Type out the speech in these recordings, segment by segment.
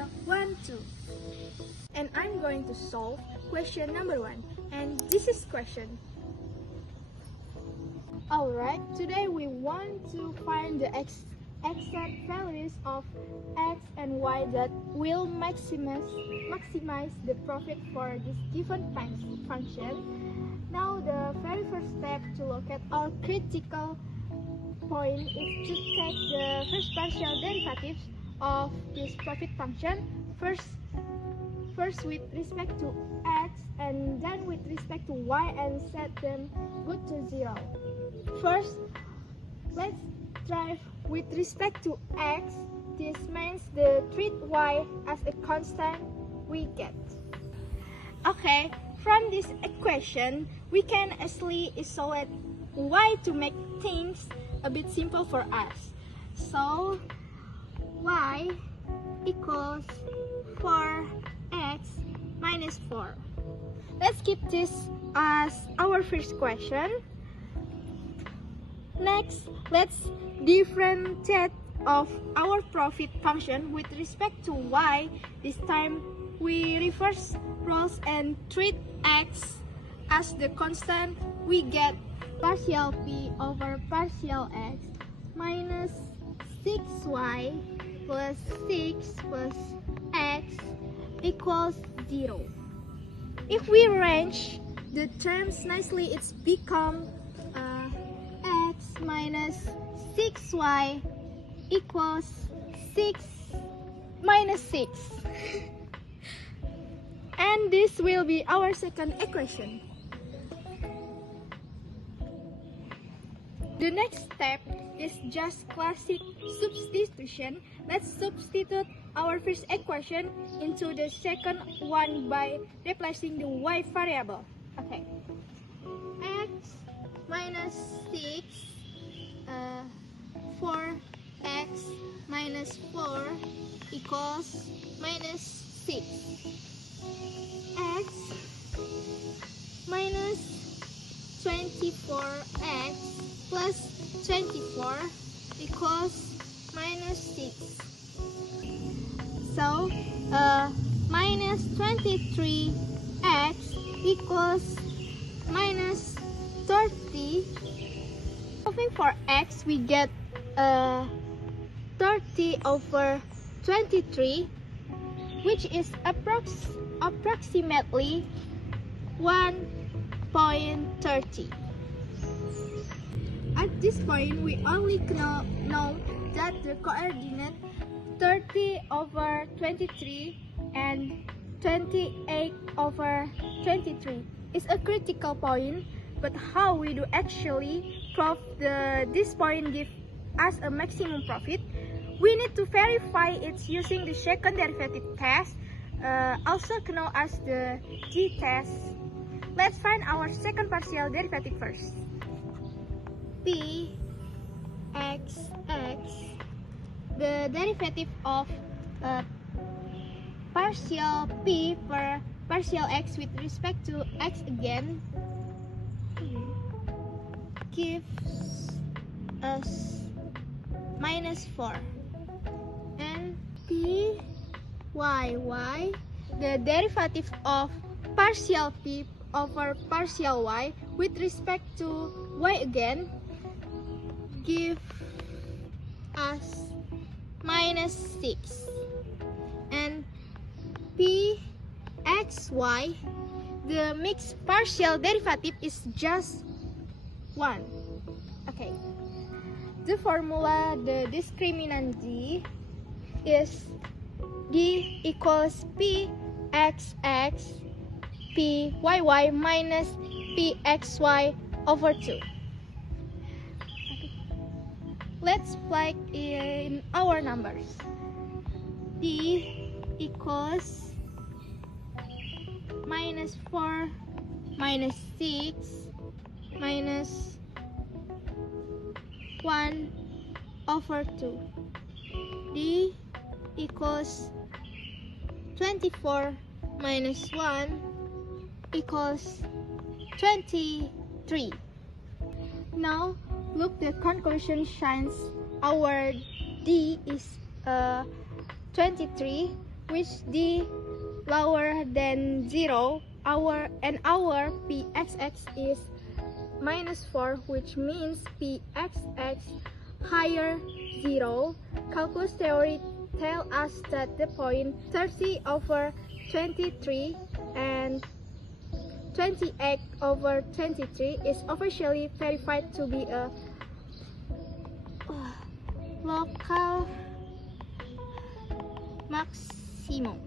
for 1, 2. And I'm going to solve question number 1. And this is question. Alright, today we want to find the exact values of x and y that will maximize the profit for this given function. Now the very first step to look at our critical point is to take the first partial derivatives of this profit function first with respect to x and then with respect to y and set them good to 0. First, let's try with respect to x. This means the treat y as a constant we get. Okay, from this equation, we can easily isolate y to make things a bit simple for us. So, y equals 4x minus 4. Let's keep this as our first question. Next, let's differentiate of our profit function with respect to y. This time, we reverse roles and treat x as the constant. We get partial p over partial x minus 6y plus 6 plus x equals 0. If we arrange the terms nicely, it's become x minus 6y equals 6 minus 6. And this will be our second equation. The next step is just classic substitution. Let's substitute our first equation into the second one by replacing the y variable. Okay. X minus 6, 4x minus 4 equals minus 6. X minus 24x plus 24 equals minus 6. So, minus 23x equals minus 30. Solving for x, we get 30 over 23, which is approximately 1.30. At this point, we only know that the coordinate 30 over 23 and 28 over 23 is a critical point, but how we do actually prove this point give us a maximum profit? We need to verify it using the second derivative test, also known as the t-test. Let's find our second partial derivative first. P x, the derivative of partial p per partial x with respect to x again gives us minus 4. And p y, the derivative of partial p over partial y with respect to y again give us minus 6. And p x y, the mixed partial derivative is just 1. Okay. The formula, the discriminant d is d equals p x p y minus p xy over 2. Let's plug in our numbers. D equals minus 4 minus 6 minus 1 over 2. D equals 24 minus 1 equals 23. Now, look, the conclusion shines our D is 23 which d lower than 0, our pxx is -4, which means pxx higher 0. Calculus theory tell us that the point 30/23 and 28/23 is officially verified to be a local maximum.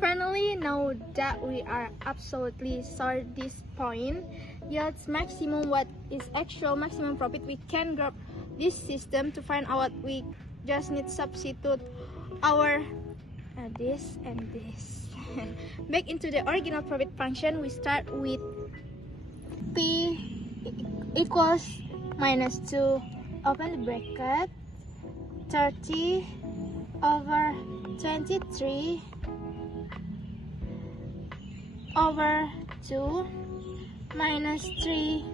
Finally, now that we are absolutely sure this point yields maximum, what is actual maximum profit, we can grab this system to find out. We just need substitute our this and this back into the original profit function. We start with p equals -2 open the bracket 30/23 over 2 minus 3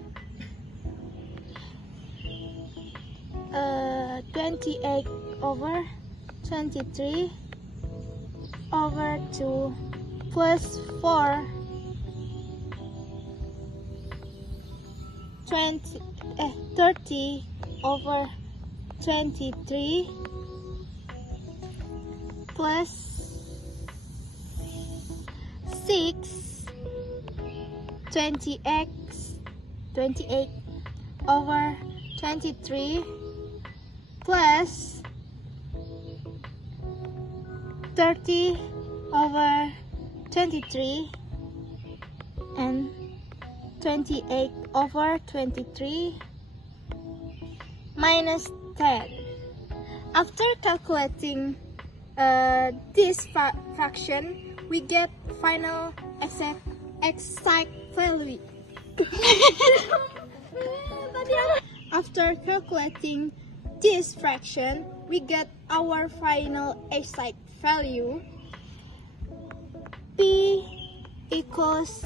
28/23 over 2 plus 4 30/23 plus 6 28/23 plus 30/23 and 28/23 minus 10. After calculating this fraction, we get final exact value. After calculating this fraction, we get our final exact value. P equals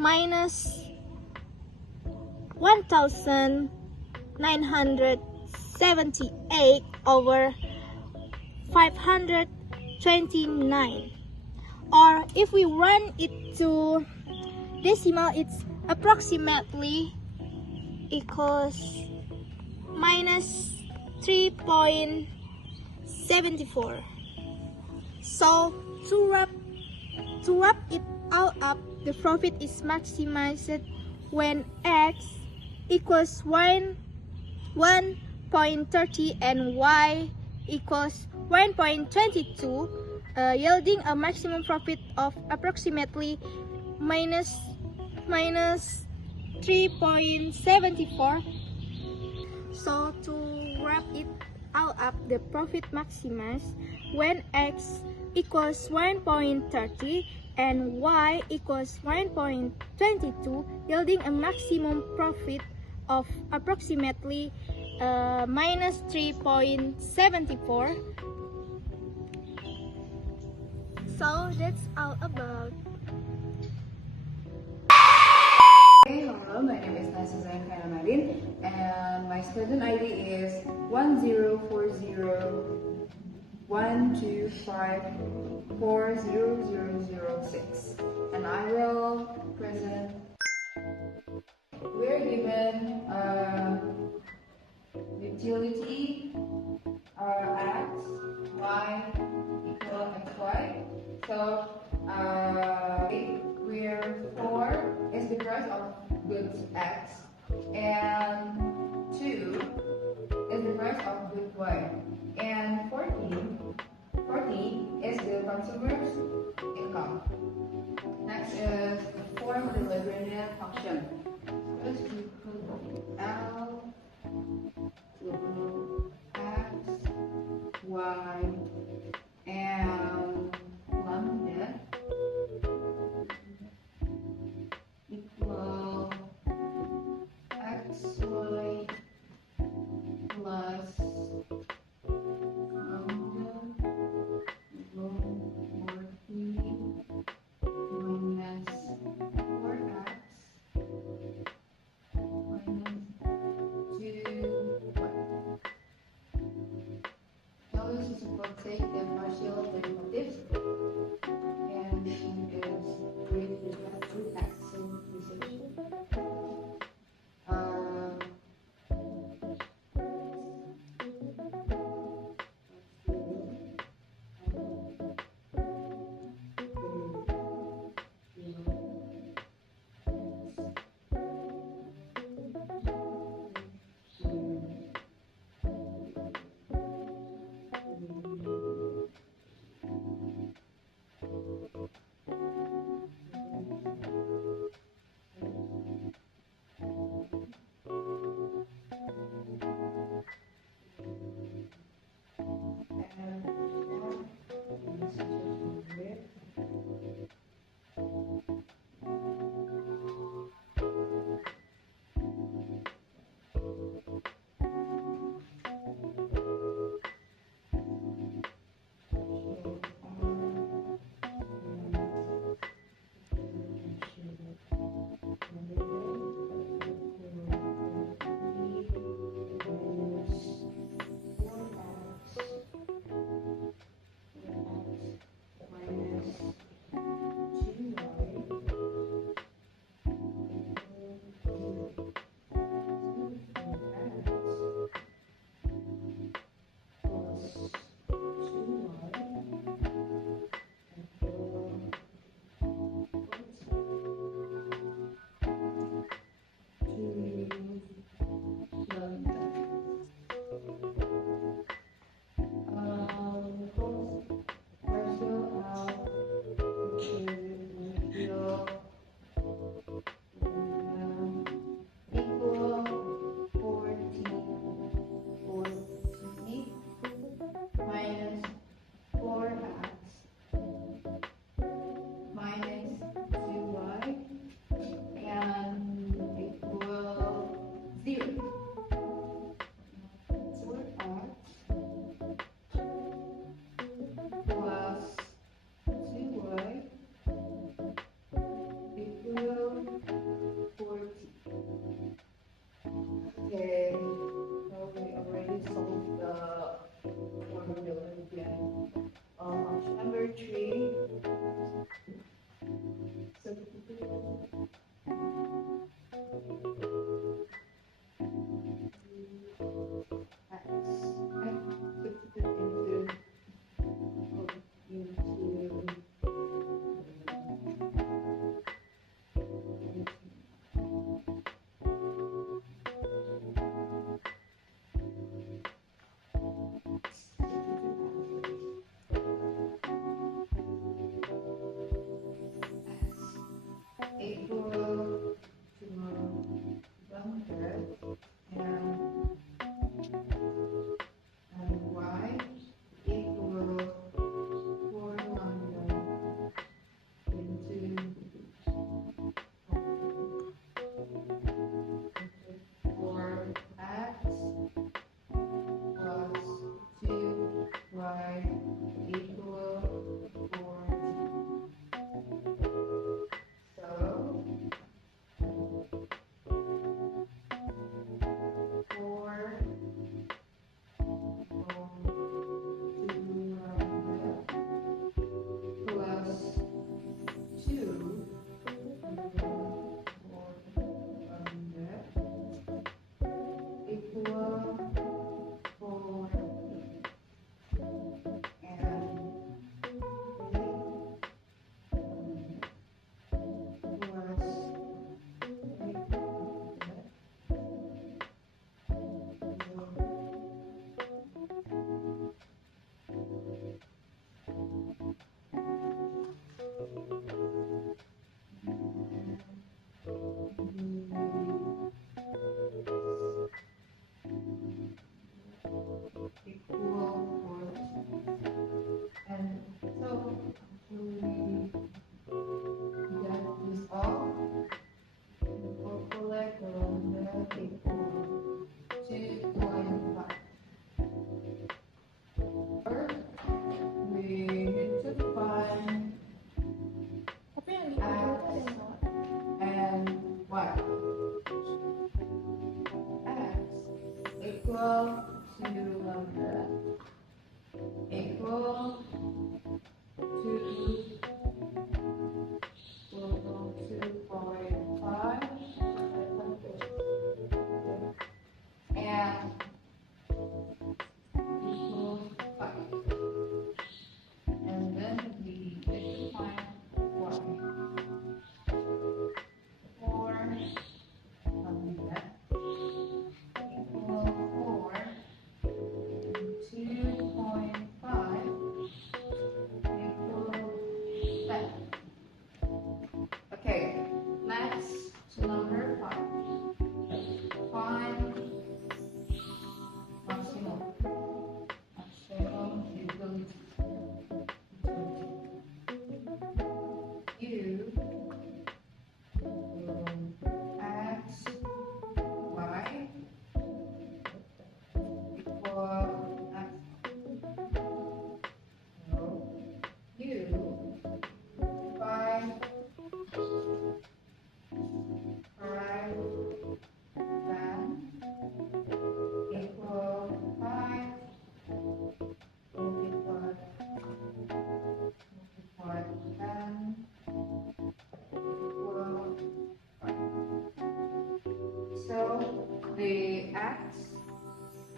-1978/529. Or if we run it to decimal, it's approximately equals -3.74. So to wrap it all up, the profit is maximized when x equals 1.30 and y equals 1.22, yielding a maximum profit of approximately -3.74. So to wrap it all up, the profit maximized when x equals 1.30 and y equals 1.22, yielding a maximum profit of approximately -3.74. So that's all about. Hey, hello, my name is Nasuzan Kanamadin and my student ID is 104012540006, and I will present. We're given utility x, y equal xy. So where 4 is the price of goods x and 2 is the price of goods y, and 40 is the consumer's income. Next is the form of the Lagrangian function. Let's do L x y take the partial derivatives, and this one is with regard to maximization. Equal to 100.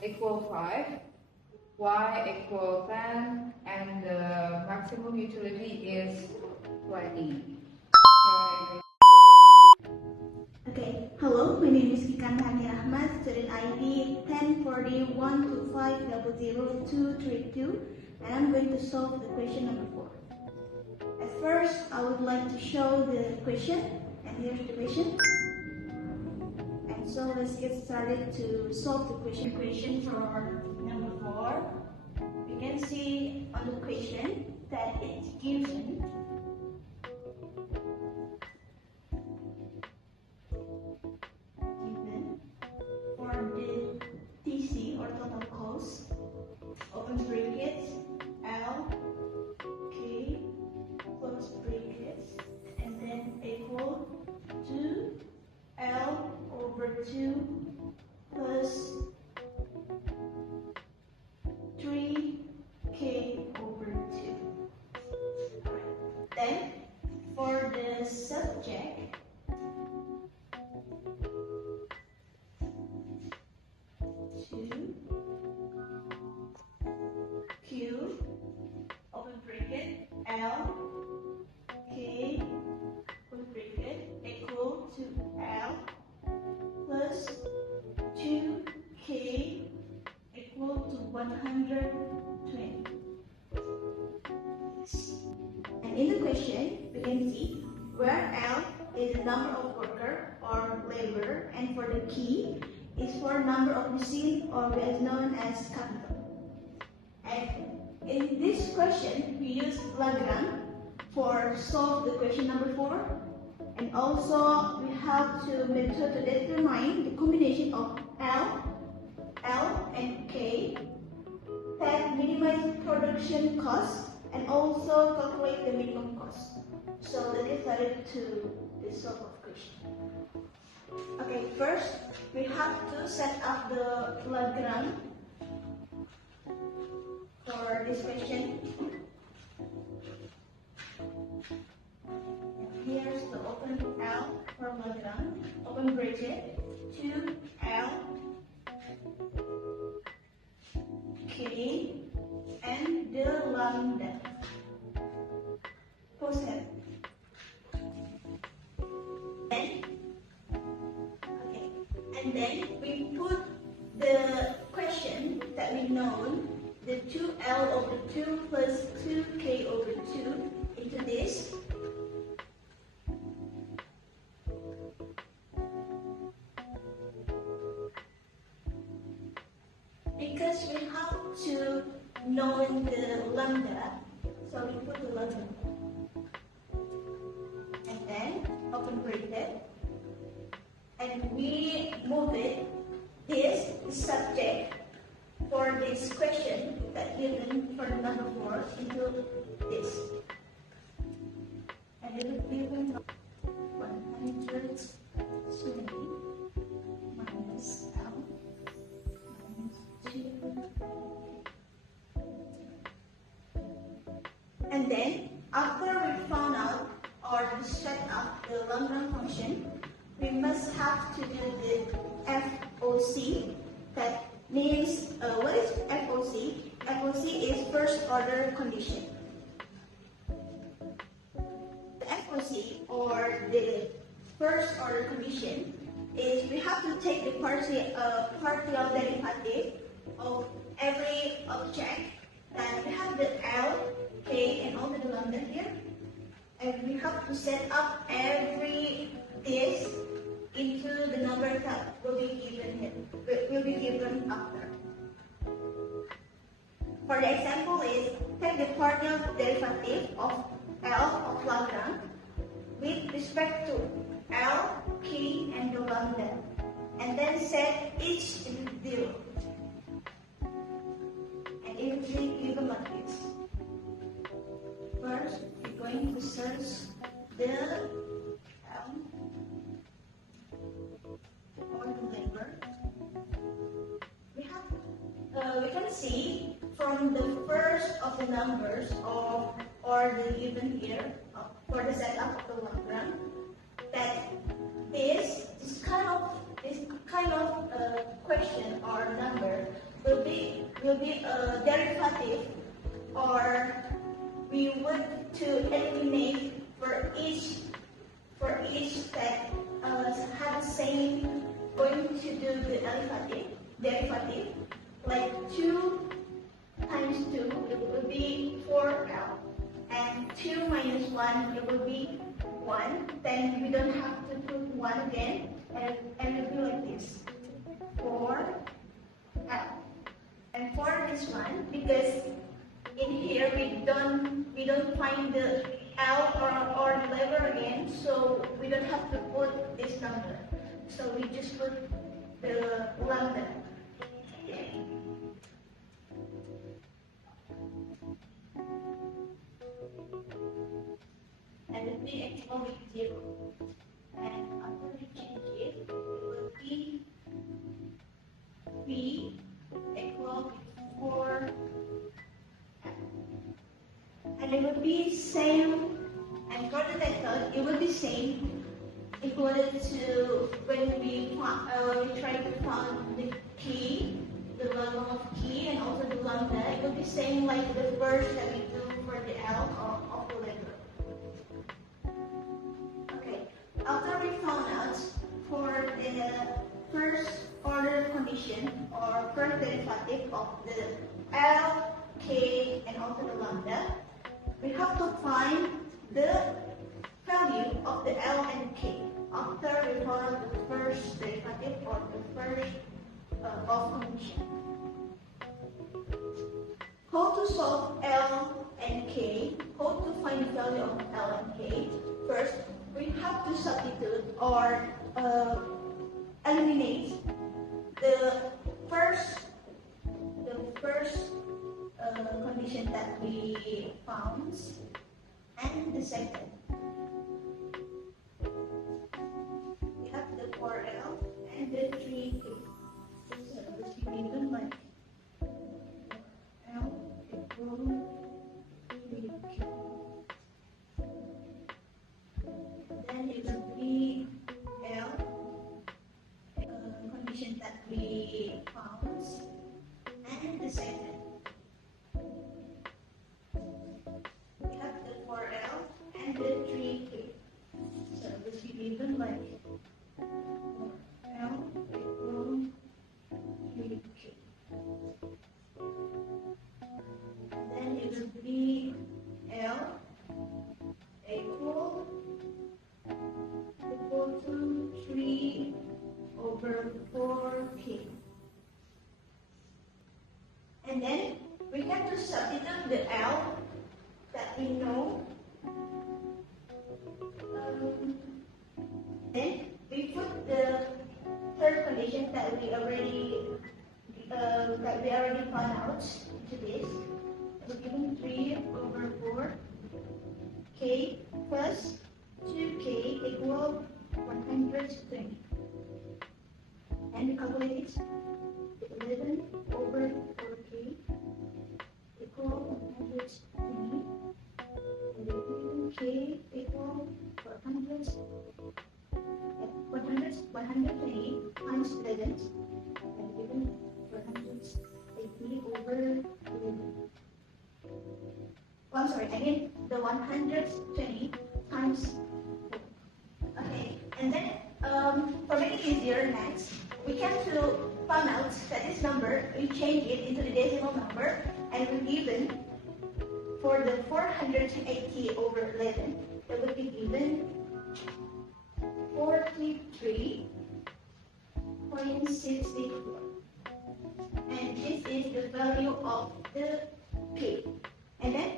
equal 5, y equal 10, and the maximum utility is 20. Okay, hello, my name is Ikan Hani Ahmad, student ID 104012500232, and I'm going to solve the question number 4. At first, I would like to show the question, and here's the question. And so let's get started to solve the question. Question for number 4. We can see on the question that it's given for the TC or total cost, open brackets, L, K, close brackets, and then equal to L over 2 plus 3K over 2. Then, for the subject, Q, open bracket, L, K, open bracket, equal to L plus 2K equal to 120. And in the question, we can see where L is the number of worker or labor, and for the key is for number of machine, or as known as capital. And in this question, we use Lagrange for solve the question number 4, and also we have to method to determine the combination of L, and K that minimize production cost and also calculate the minimum cost. So let's get started to the solve of question. Okay, first we have to set up the Lagrange for this question. Here's the open L for Lagrange, open bracket, 2L, K, and the lambda. Post it. And then we put the question that we know, the 2L over 2 plus 2K over 2 into this. Because we have to know the lambda, so we put the lambda. And then open bracket. And we move it, this subject for this question that given for the number 4 into this. And it will be given 120 minus L minus 2. And then after we found out or set up the Lagrange function, we must have to do the FOC. That means, what is FOC? FOC is first order condition. The FOC or the first order condition is we have to take the partial derivative of every object, and we have the L, K, and all the lambda here, and we have to set up every this into the number that will be given after. For the example is, take the partial derivative of L of Lagrange with respect to L, K, and the lambda, and then set each to 0. And it will be given like this. First, we're going to search the or the labor. We can see from the first of the numbers or the given here for the setup of the Lagrange that this kind of question or number will be a derivative, or we would to eliminate for each that have the same, going to do the derivative, like 2 times 2, it will be 4L, and 2 minus 1, it will be 1. Then we don't have to put 1 again, and it will be like this, 4L. And for this one, because in here we don't find the L or the lever again, so we don't have to put this number. So we just put the lambda. Okay. And it will be equal with 0. And after we change it, it will be 3 equal with 4. And it would be same, and for the method, it would be same equal to when we try to find the key, the level of key, and also the lambda. It would be same like the first that we do for the L of the letter. Okay, after we found out for the first order condition or first derivative of the L, K, and also the lambda, we have to find the value of the L and K after we found the first derivative or the first of condition. How to solve L and K? How to find the value of L and K? First, we have to substitute or eliminate the first condition that we found and the second. We have the 4L and the 3K. So this will be given like L equal 3K. Then it will be L condition that we found and the second. We have the 4L and the 3K. So this will be given like 4L equal 3K. Then it will be L equal to 3 over 4K. And then we have to substitute the L that we know. Then we put the third condition that we already found out into this. We're given 3 over 4K plus 2K equal 120. And we calculate it. 11 over 4K equal 120. And we given K equal 120 times 11. And given 180 over 11. Oh, I'm sorry, again, the 120 times 4. Okay, and then for making it easier next, we have to find out that this number, we change it into the decimal number, and we're given for the 480 over 11, that would be given 43.64. And this is the value of the K. And then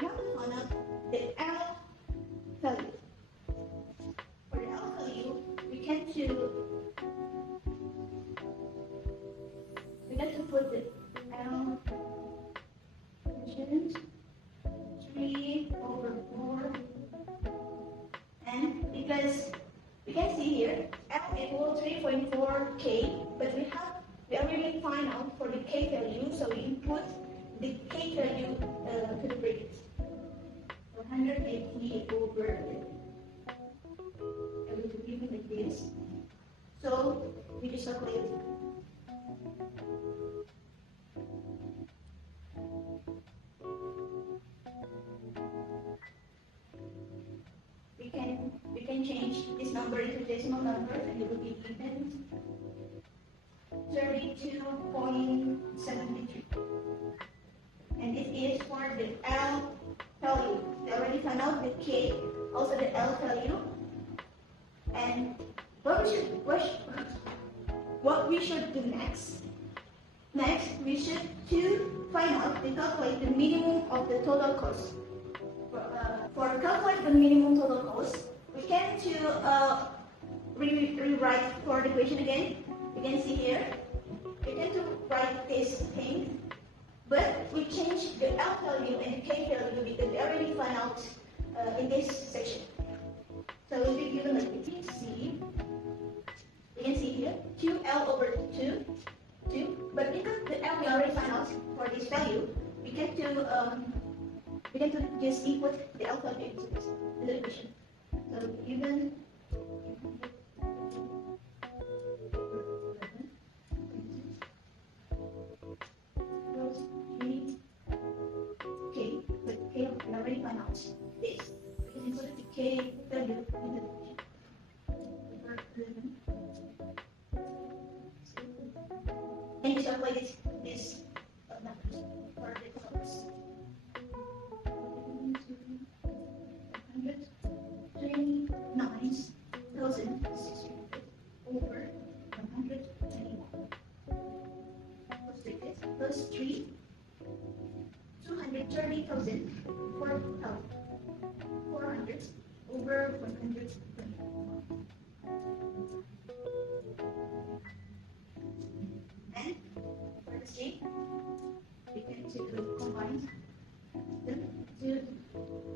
we have to find out the L value. For the L value, we can put the L constant 3 over 4, and because we can see here L equals 3.4K, but we already find out for the K value, so we input the K value to the bracket. 180 over 11. And we will give it like this. So we just calculate can change this number into decimal number and it will be even 32.73. And this is for the L value. We already found out the K, also the L value. And what we should do next? Next, we should to find out and calculate the minimum of the total cost. For calculate the minimum total cost, we can to rewrite for the equation again. You can see here, we can to write this thing, but we change the L value and the K value because we already found out in this section. So we'll be given like this. You can see here 2L over 2, but because the L we already found out for this value, we can to just input the L value into this equation. So given K, but K we already found out this. We can input the K value into the equation. And you calculate this numbers for the colors. 129,600 over 121. Plus 3, 230,000 400 over 121. And for the shape, we can combine them to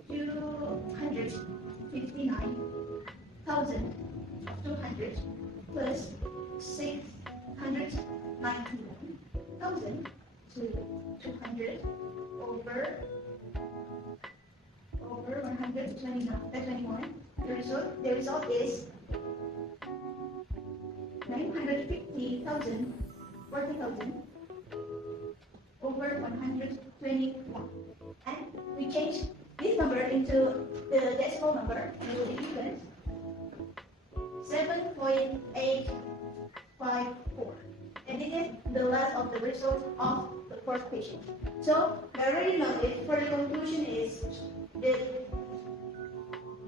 259,200 plus 691,000 to 200 over 121. The result is 950,000 40,000 over 121. And we change this number into the decimal number and it will be given 7.854. And this is the last of the result of the fourth question. So we already know it. For the conclusion is the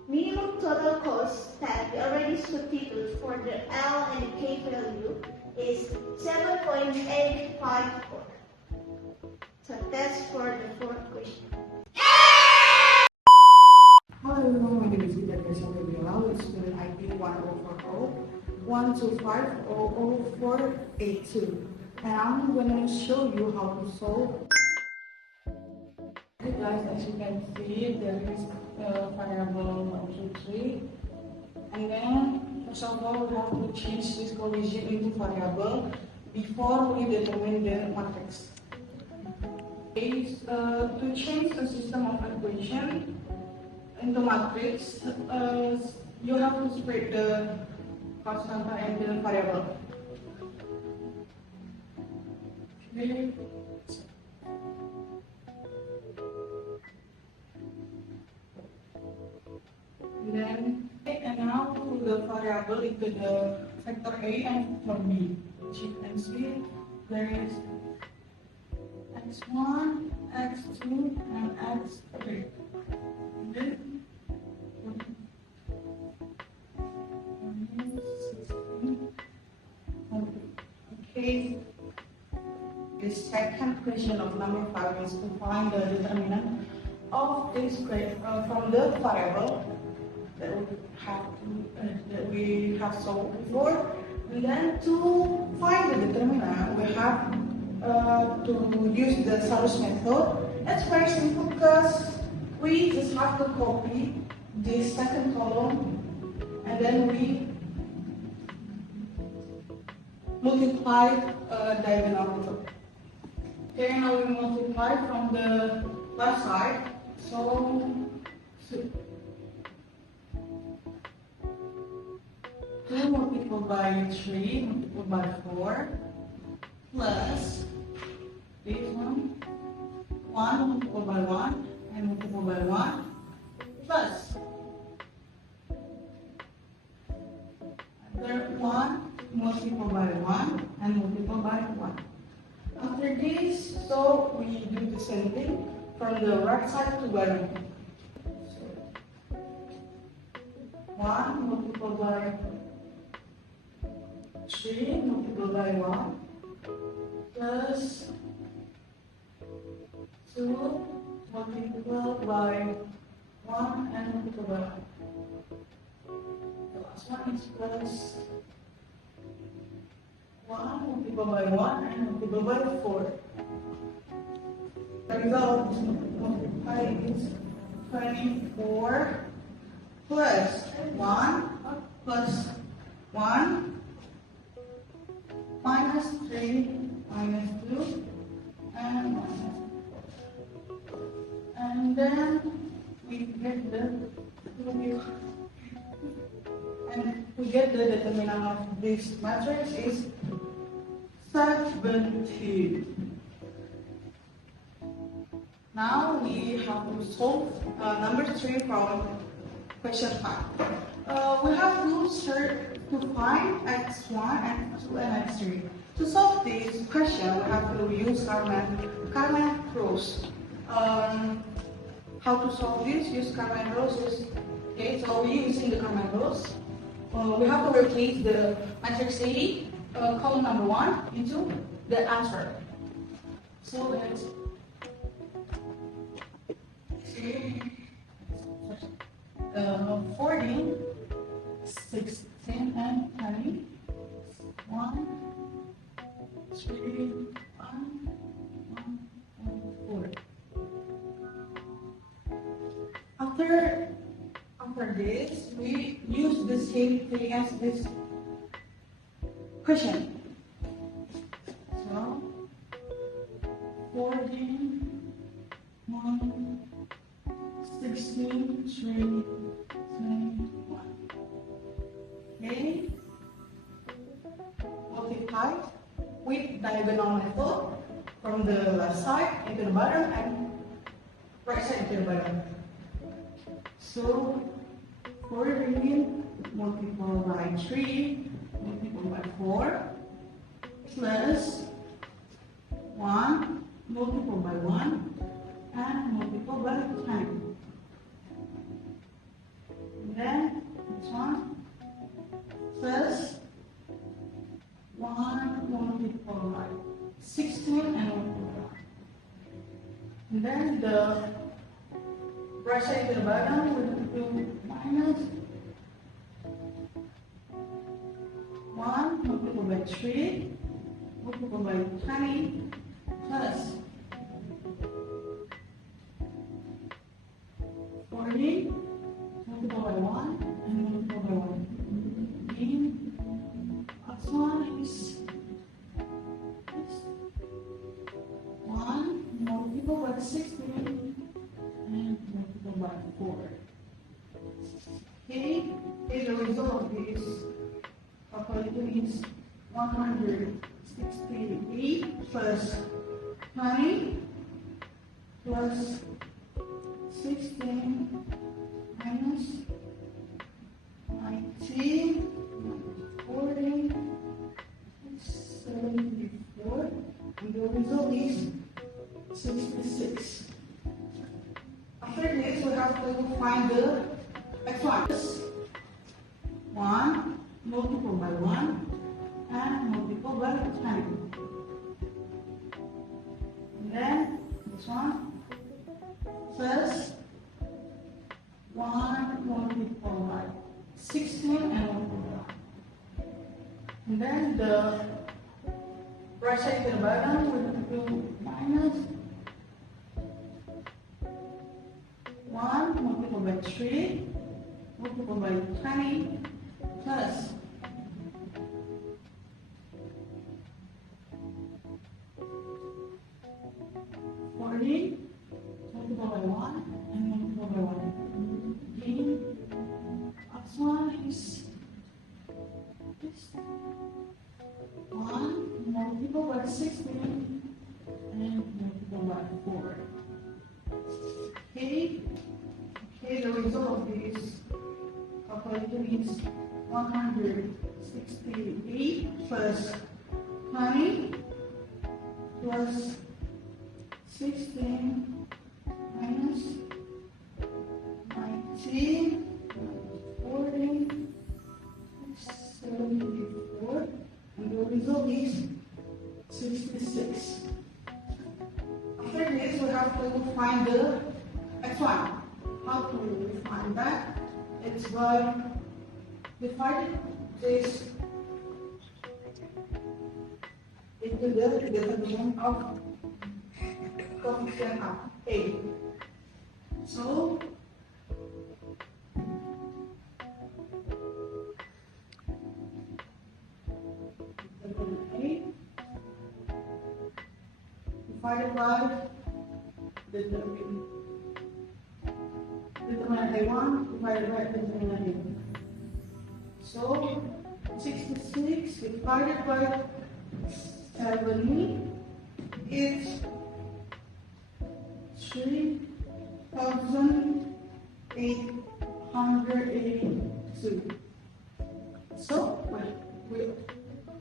minimum total cost that we already substitute for the L and the K value is 7.854. So that's for the fourth question. Hello everyone, my name is Gita Krishna Gabriela with student ID 1040-125-00482. And I'm going to show you how to solve. Okay guys, as you can see, there is a variable 1, 2, 3. And then, first of all, we have to change this collision into variable before we determine the matrix. To change the system of equation into matrix, you have to split the constant and the variable. Okay. And now the variable into the vector A and vector B. Which you can see there is x1, x2, and x3. Okay. The second question of number 5 is to find the determinant of this from the variable that we have solved before. And then to find the determinant, we have to use the Salus method. That's very simple because we just have to copy this second column and then we multiply diagonal. Okay, now we multiply from the left side. So 2 multiplied by 3 multiplied by 4 plus this one 1 multiplied by 1 and multiplied by 1 plus descending from the right side to bottom. So, 1 multiplied by 3 multiplied by 1 plus 2 multiplied by 1 and multiplied by 1. The last one is plus 1 multiplied by 1 and multiplied by 4. The result is 24 plus 1 plus 1 minus 3 minus 2 and minus 2. And then we get the determinant of this matrix is 17. Now we have to solve number 3 from question 5. We have to find x1, x2, and x3. To solve this question, we have to use Karman rules. How to solve this? Use Karman rules. Okay, so we're using the Karman rules. We have to replace the matrix A, column number 1, into the answer. So let's 14, 16, and 20. 1, 3, 1, 1, 4. After this, we use the same thing as this question. So 14, 1, 16, 3, 1. Okay. Multiply with diagonal method from the left side into the bottom and right side into the bottom. So 14 multiplied by 3 multiplied by 4 plus 1 multiplied by 1 and multiplied by 10. Then this one plus 1 multiplied by 16 and multiplied. And then the right side to the bottom will do minus 1 multiplied by 3 multiplied by 20 plus 40 multiplied by 1 and multiplied by 1. Next one is 1 multiplied by 16 and multiplied by 4. Okay, the result of this calculation is 168 plus 20 plus 16 minus 19, 40, 74, and the result is 66. After this, we have to find the x1. 1 multiplied by 1 and multiplied by 20. And then this one plus 1 multiplied by 16 and multiplied. And then the right side to the bottom will do minus 1 multiplied by 3 multiplied by 20 plus 40 multiplied by 1 and multiplied by 1. Again, x1 is this 1 multiplied by 16 and multiplied by 4. Okay, the result of this calculation is 168 plus 20 plus 16 minus 19, 40, 74, and the result is 66. After this, we have to find the x1. How to find that? It's by dividing this into the determinant of coefficient of A. So, A divided by determinant A1 divided by determinant A. So, 66 divided by 70 is 3,882. So, we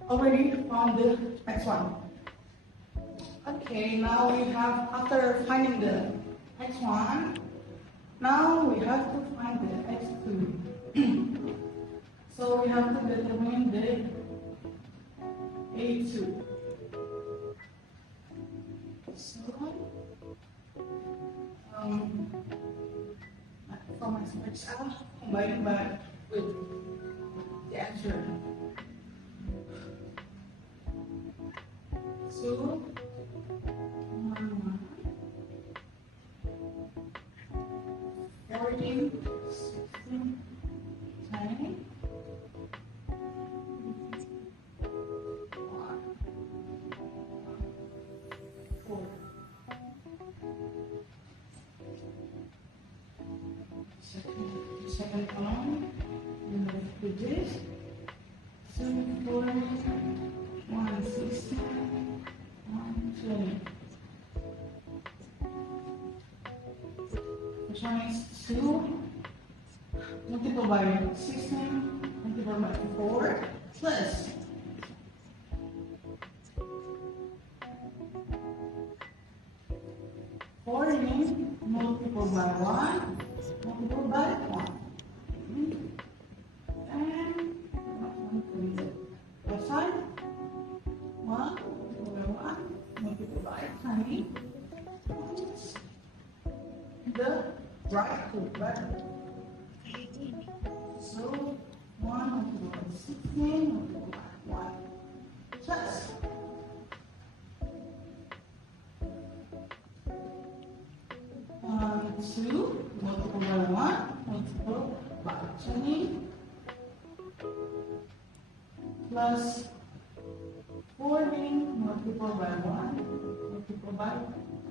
already found the x1. Okay, now we have, after finding the x1, now we have to find the x2. So we have to determine the A2. So, from my specs, I'll combine back with the answer. So, 14, 16, 20. Second column, we have this. 74, 160, 120. Which one is 2 multiplied by 16 multiplied by 4 plus 14 multiplied by 1 multiplied by 1. And left side, 1 multiplied by 20. The right to left. So 1 multiplied by 16 multiplied by 1 plus 2 multiplied by 1 multiplied by 20 plus 14 multiplied by 1 multiplied by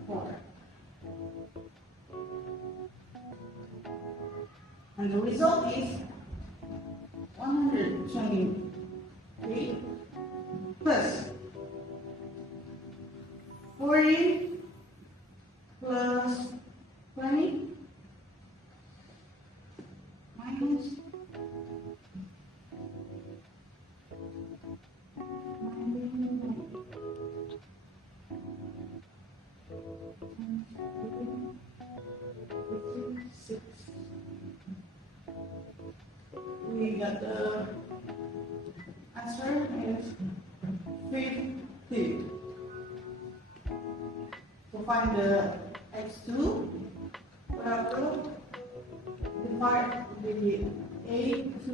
4. And the result is 123 plus 40 plus 20 minus 56. We got the answer is 50. To find the x2, we have to divide the A2,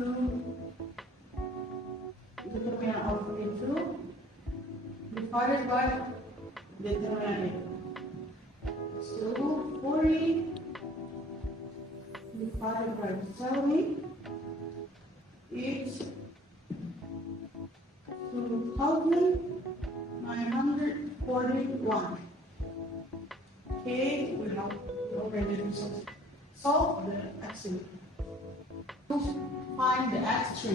the determinant of A2, divided by the determinant A. So 40 divided by 70 is 2,941. Okay, we have already solved the x2. To find the x3,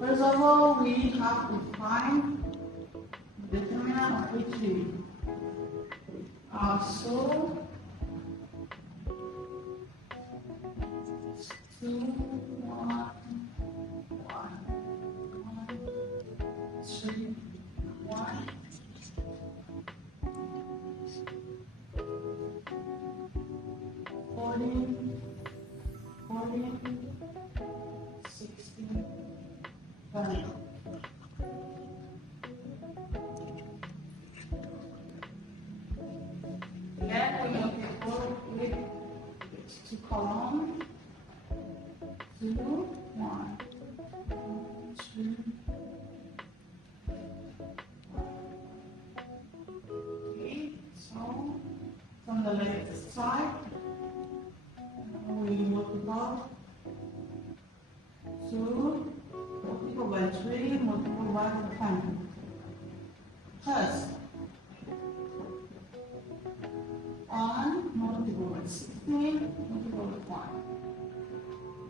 first of all, we have to find the determinant of A3. So 2, 1, 1, 3, 1. 14, 16, 20. Then we multiply with two columns. 2, 1, 2. Okay, so from the left side, we multiply 2 multiplied by 3 multiplied by 10 plus 1 multiplied by 16 multiplied by 1.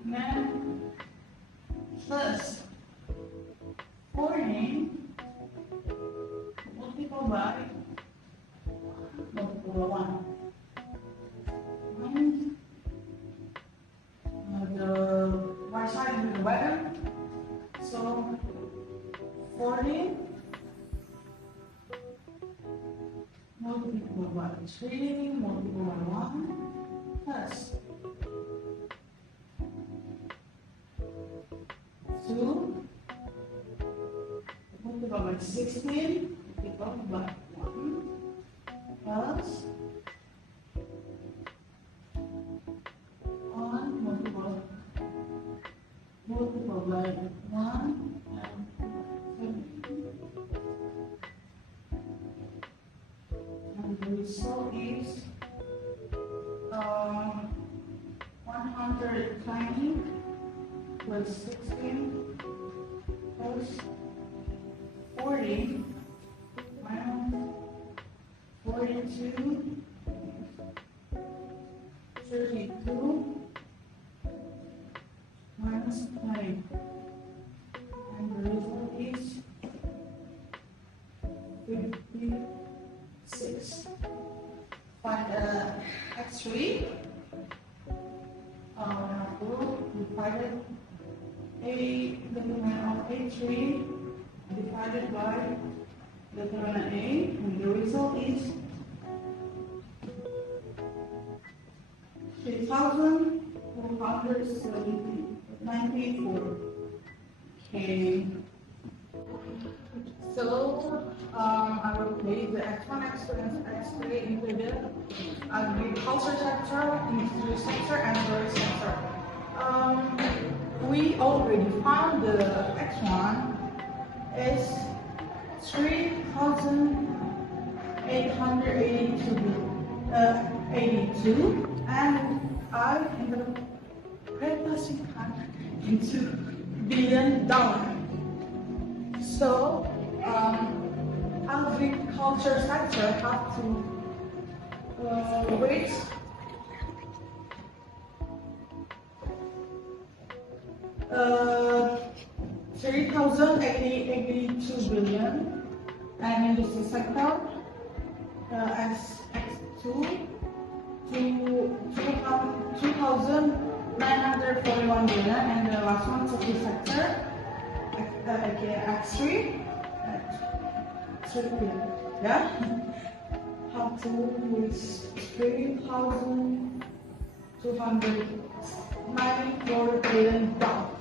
Then plus 14 multiplied by 1. And the right side is the bottom. So 14 multiplied by 3 multiplied by 1 plus 2 multiplied by 16 multiplied by 1 plus 1 multiplied by 1 and 17. And the result is 120 plus 16 plus 40 minus 42, 32 minus 20. And the result is 56. Find x3. Divided a determinant of a3 divided by determinant a, and the result is 3,494. Okay. So I will place the X1, X2, and X3 into the agriculture sector, industry sector, and forest sector. We already found the X1 is 3,882, and I in the replacing into $1 billion. So agriculture sector have to wait 3,082 billion, and industry sector X2 to 2,941 billion, and the last one service sector X3 billion. Yeah, how to reach 3,294 billion dollars.